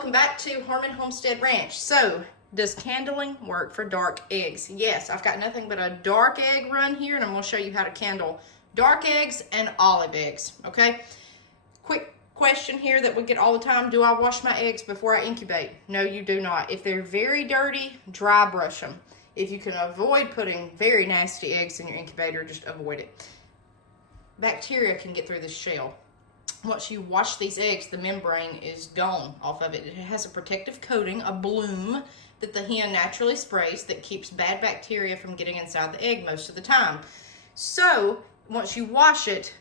welcome back to Harmon Homestead Ranch. So, does candling work for dark eggs? Yes, I've got nothing but a dark egg run here, and I'm going to show you how to candle dark eggs and olive eggs, okay? Quick question here that we get all the time, do I wash my eggs before I incubate? No, you do not. If they're very dirty, dry brush them. If you can avoid putting very nasty eggs in your incubator, just avoid it. Bacteria can get through this shell. Once you wash these eggs, the membrane is gone off of it. It has a protective coating, a bloom, that the hen naturally sprays that keeps bad bacteria from getting inside the egg most of the time. So, once you wash it,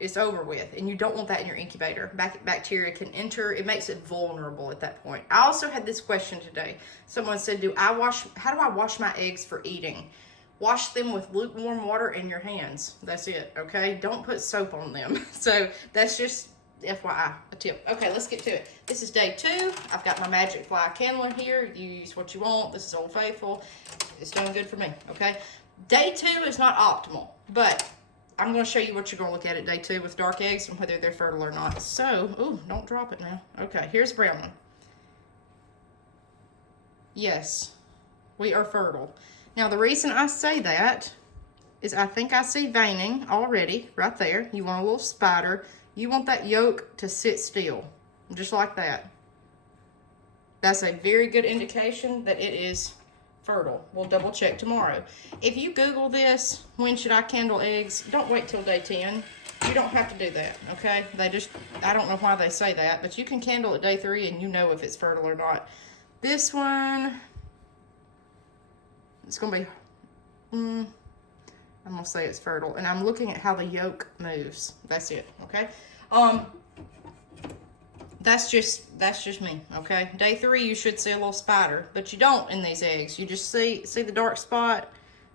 it's over with, and you don't want that in your incubator. Bacteria can enter, it makes it vulnerable at that point. I also had this question today. Someone said, how do I wash my eggs for eating? Wash them with lukewarm water in your hands. That's it, okay? Don't put soap on them. So that's just FYI, a tip. Okay, let's get to it. This is day 2. I've got my Magic Fly candler here. You use what you want. This is Old Faithful. It's doing good for me, okay? Day 2 is not optimal, but I'm going to show you what you're going to look at day 2 with dark eggs and whether they're fertile or not. So, ooh, don't drop it now. Okay, here's a brown one. Yes, we are fertile. Now, the reason I say that is I think I see veining already right there. You want a little spider. You want that yolk to sit still, just like that. That's a very good indication that it is fertile. We'll double check tomorrow. If you Google this, when should I candle eggs, don't wait till day 10. You don't have to do that, okay? I don't know why they say that, but you can candle at day 3 and you know if it's fertile or not. This one, it's going to be, I'm going to say it's fertile. And I'm looking at how the yolk moves. That's it, okay? That's just me, okay? Day 3, you should see a little spider, but you don't in these eggs. You just see the dark spot?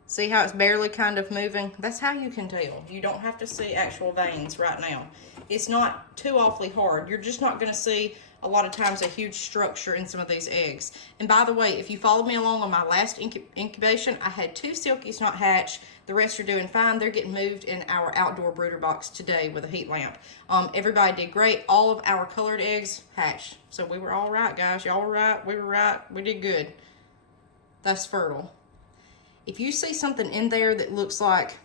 See how it's barely kind of moving? That's how you can tell. You don't have to see actual veins right now. It's not too awfully hard. You're just not going to see a lot of times a huge structure in some of these eggs. And by the way, if you followed me along on my last incubation, I had 2 silkies not hatched. The rest are doing fine. They're getting moved in our outdoor brooder box today with a heat lamp. Everybody did great. All of our colored eggs hatched. So we were all right, guys. Y'all were right. We were right. We did good. That's fertile. If you see something in there that looks like,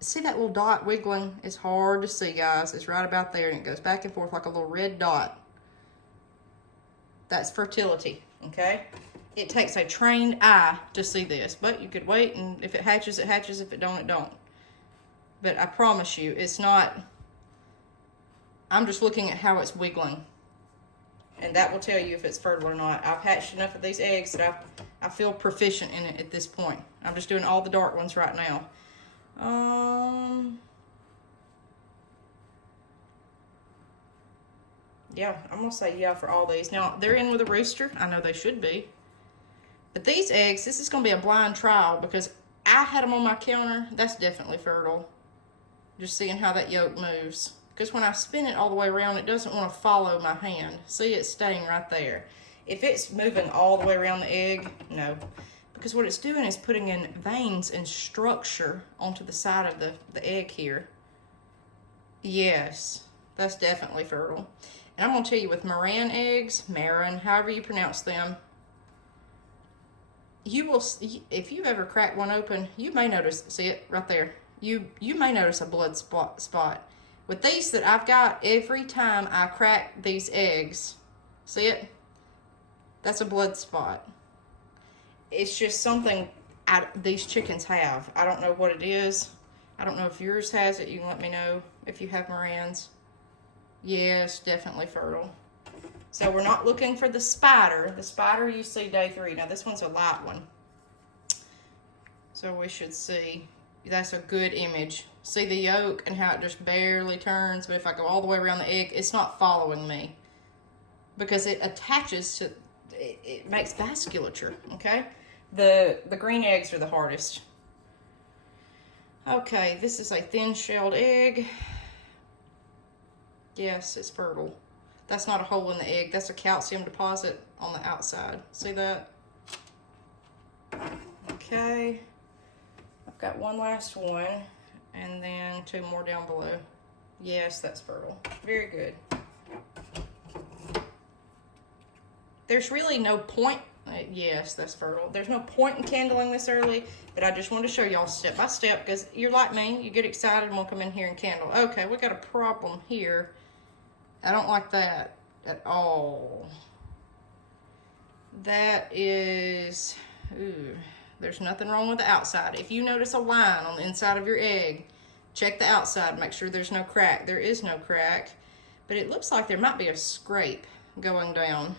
see that little dot wiggling? It's hard to see, guys. It's right about there, and it goes back and forth like a little red dot. That's fertility, okay? It takes a trained eye to see this, but you could wait, and if it hatches, it hatches. If it don't, it don't. But I promise you, it's not, I'm just looking at how it's wiggling, and that will tell you if it's fertile or not. I've hatched enough of these eggs that I feel proficient in it at this point. I'm just doing all the dark ones right now. Yeah, I'm going to say yeah for all these. Now, they're in with a rooster. I know they should be. But these eggs, this is going to be a blind trial because I had them on my counter. That's definitely fertile. Just seeing how that yolk moves. Because when I spin it all the way around, it doesn't want to follow my hand. See, it's staying right there. If it's moving all the way around the egg, no. Because what it's doing is putting in veins and structure onto the side of the egg here. Yes, that's definitely fertile. And I'm going to tell you with Maran eggs, Maran, however you pronounce them, you will, if you ever crack one open, you may notice, see it right there, you may notice a blood spot. With these that I've got, every time I crack these eggs, see it? That's a blood spot. It's just something these chickens have. I don't know what it is. I don't know if yours has it. You can let me know if you have Marans. Yes, definitely fertile. So we're not looking for the spider. The spider you see day 3. Now this one's a light one. So we should see, that's a good image. See the yolk and how it just barely turns, but if I go all the way around the egg, it's not following me. Because it attaches to, it makes vasculature, okay? The green eggs are the hardest. Okay, this is a thin-shelled egg. Yes, it's fertile. That's not a hole in the egg. That's a calcium deposit on the outside. See that? Okay. I've got one last one, and then 2 more down below. Yes, that's fertile. Very good. there's really no point. Yes, that's fertile. There's no point in candling this early, but I just wanted to show y'all step by step, because you're like me, you get excited and we'll come in here and candle. Okay, we got a problem here. I don't like that at all. That is, ooh, there's nothing wrong with the outside. If you notice a line on the inside of your egg, check the outside, make sure there's no crack. There is no crack, but it looks like there might be a scrape going down.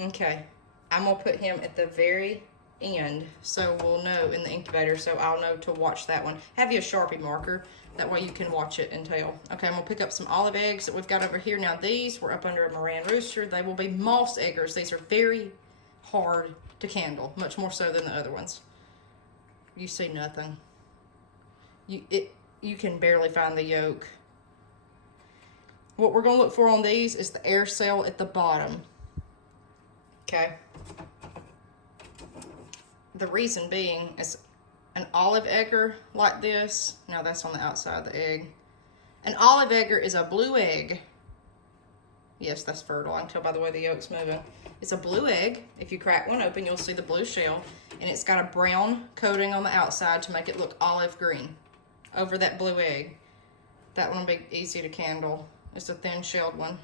Okay, I'm gonna put him at the very end so we'll know in the incubator, so I'll know to watch that one. Have you a Sharpie marker, that way you can watch it and tell. Okay, I'm gonna pick up some olive eggs that we've got over here. Now these were up under a Maran rooster. They will be moss eggers. These are very hard to candle, much more so than the other ones. You see nothing. You can barely find the yolk. What we're gonna look for on these is the air cell at the bottom. Okay. The reason being is an olive egger like this. Now that's on the outside of the egg. An olive egger is a blue egg. Yes, that's fertile. I can tell by the way the yolk's moving. It's a blue egg. If you crack one open, you'll see the blue shell. And it's got a brown coating on the outside to make it look olive green over that blue egg. That one will be easy to candle. It's a thin shelled one.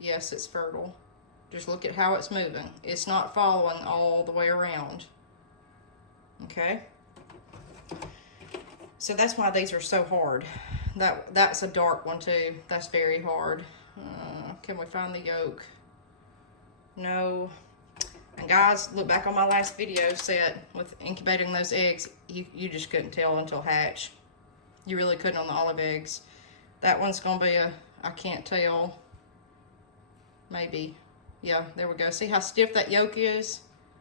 Yes, it's fertile. Just look at how it's moving. It's not following all the way around. Okay? So that's why these are so hard. That's a dark one too. That's very hard. Can we find the yolk? No. And guys, look back on my last video set with incubating those eggs. You just couldn't tell until hatch. You really couldn't on the olive eggs. That one's gonna be I can't tell. Maybe. Yeah, there we go. See how stiff that yolk is?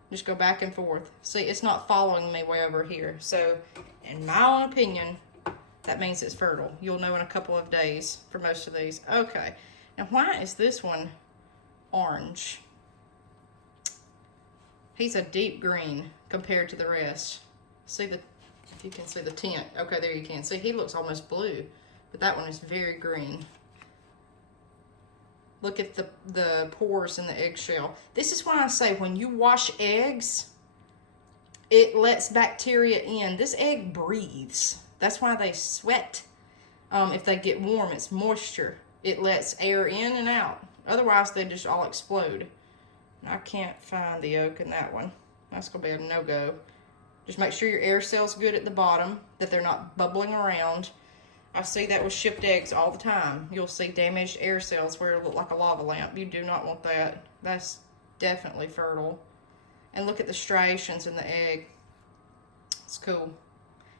Just go back and forth. See, it's not following me way over here. So, in my own opinion, that means it's fertile. You'll know in a couple of days for most of these. Okay. Now, why is this one orange? He's a deep green compared to the rest. See if you can see the tint. Okay, there you can. See, he looks almost blue, but that one is very green. Look at the pores in the eggshell. This is why I say when you wash eggs, it lets bacteria in. This egg breathes. That's why they sweat. If they get warm, it's moisture. It lets air in and out. Otherwise, they just all explode. I can't find the yolk in that one. That's going to be a no-go. Just make sure your air cell's good at the bottom, that they're not bubbling around. I see that with shipped eggs all the time. You'll see damaged air cells where it look like a lava lamp. You do not want that. That's definitely fertile. And look at the striations in the egg. It's cool.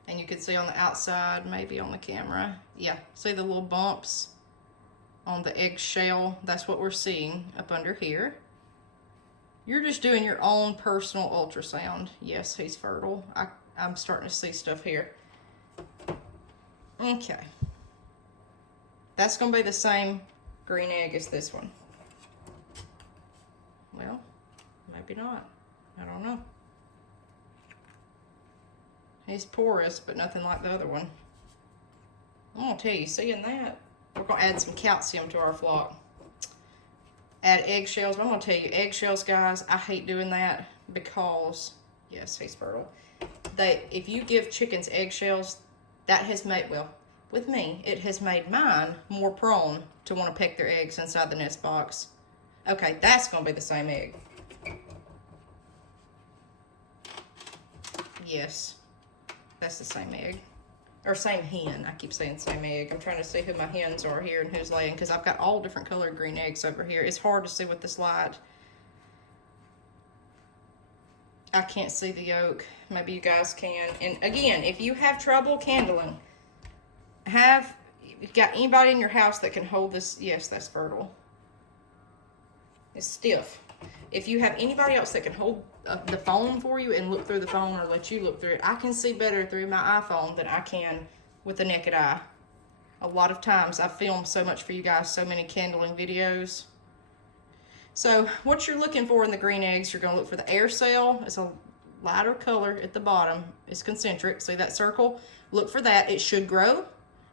And you can see on the outside, maybe on the camera. Yeah, see the little bumps on the egg shell? That's what we're seeing up under here. You're just doing your own personal ultrasound. Yes, he's fertile. I'm starting to see stuff here. Okay. That's going to be the same green egg as this one. Well, maybe not. I don't know. He's porous, but nothing like the other one. I'm going to tell you, seeing that, we're going to add some calcium to our flock. Add eggshells. I'm going to tell you, eggshells, guys, I hate doing that because, yes, he's fertile. If you give chickens eggshells, that has made, well, with me, it has made mine more prone to want to peck their eggs inside the nest box. Okay, that's going to be the same egg. Yes, that's the same egg. Or same hen. I keep saying same egg. I'm trying to see who my hens are here and who's laying, because I've got all different colored green eggs over here. It's hard to see with this light. I can't see the yolk. Maybe you guys can. And again, if you have trouble candling, you got anybody in your house that can hold this? Yes, that's fertile. It's stiff. If you have anybody else that can hold the phone for you and look through the phone, or let you look through it, I can see better through my iPhone than I can with the naked eye. A lot of times I've filmed so much for you guys, so many candling videos. So what you're looking for in the green eggs, you're going to look for the air cell. It's a lighter color at the bottom. It's concentric. See that circle? Look for that. It should grow.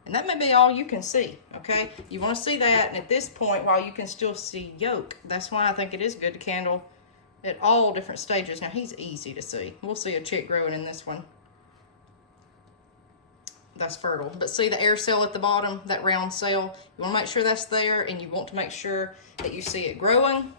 And that may be all you can see, okay? You want to see that, and at this point, while you can still see yolk, that's why I think it is good to candle at all different stages. Now, he's easy to see. We'll see a chick growing in this one. That's fertile. But see the air cell at the bottom, that round cell? You want to make sure that's there, and you want to make sure that you see it growing.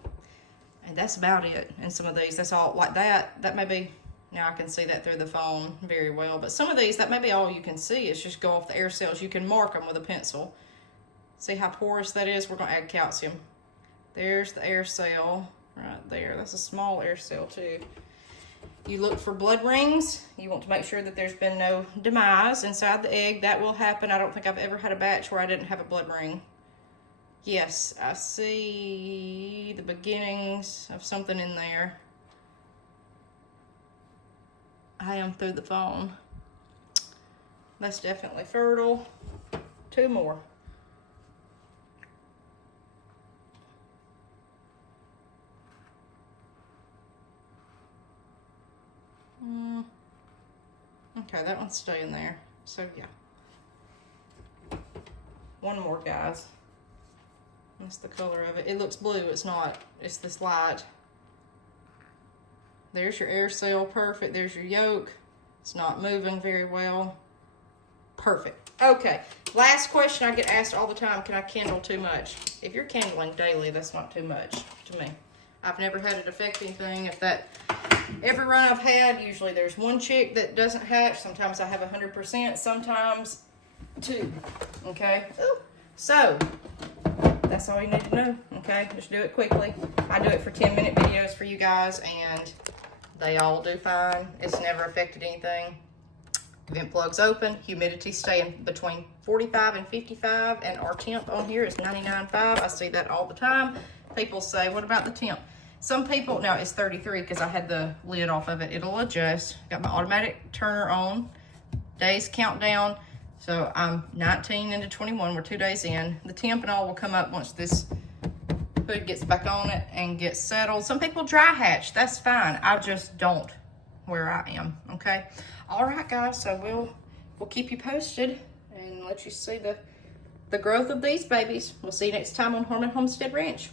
And that's about it. And some of these, that's all like that. That may be, now I can see that through the phone very well. But some of these, that may be all you can see. It's just go off the air cells. You can mark them with a pencil. See how porous that is? We're going to add calcium. There's the air cell right there. That's a small air cell too. You look for blood rings. You want to make sure that there's been no demise inside the egg. That will happen. I don't think I've ever had a batch where I didn't have a blood ring. Yes, I see the beginnings of something in there. I am through the phone. That's definitely fertile. 2 more. Okay, that one's staying there. So yeah. 1 more, guys. That's the color of it. It looks blue. It's not. It's this light. There's your air cell. Perfect. There's your yolk. It's not moving very well. Perfect. Okay. Last question I get asked all the time. Can I kindle too much? If you're kindling daily, that's not too much to me. I've never had it affect anything. If that, every run I've had, usually there's 1 chick that doesn't hatch. Sometimes I have 100%. Sometimes 2. Okay. Ooh. So that's all you need to know, okay? Just do it quickly. I do it for 10-minute videos for you guys, and they all do fine. It's never affected anything. Vent plugs open, humidity staying between 45 and 55, and our temp on here is 99.5. I see that all the time. People say, what about the temp? Some people, now it's 33 because I had the lid off of it. It'll adjust. Got my automatic turner on. Days countdown. So I'm 19 into 21, we're 2 days in. The temp and all will come up once this hood gets back on it and gets settled. Some people dry hatch, that's fine. I just don't where I am, okay? All right, guys, so we'll keep you posted and let you see the growth of these babies. We'll see you next time on Homestead Ranch.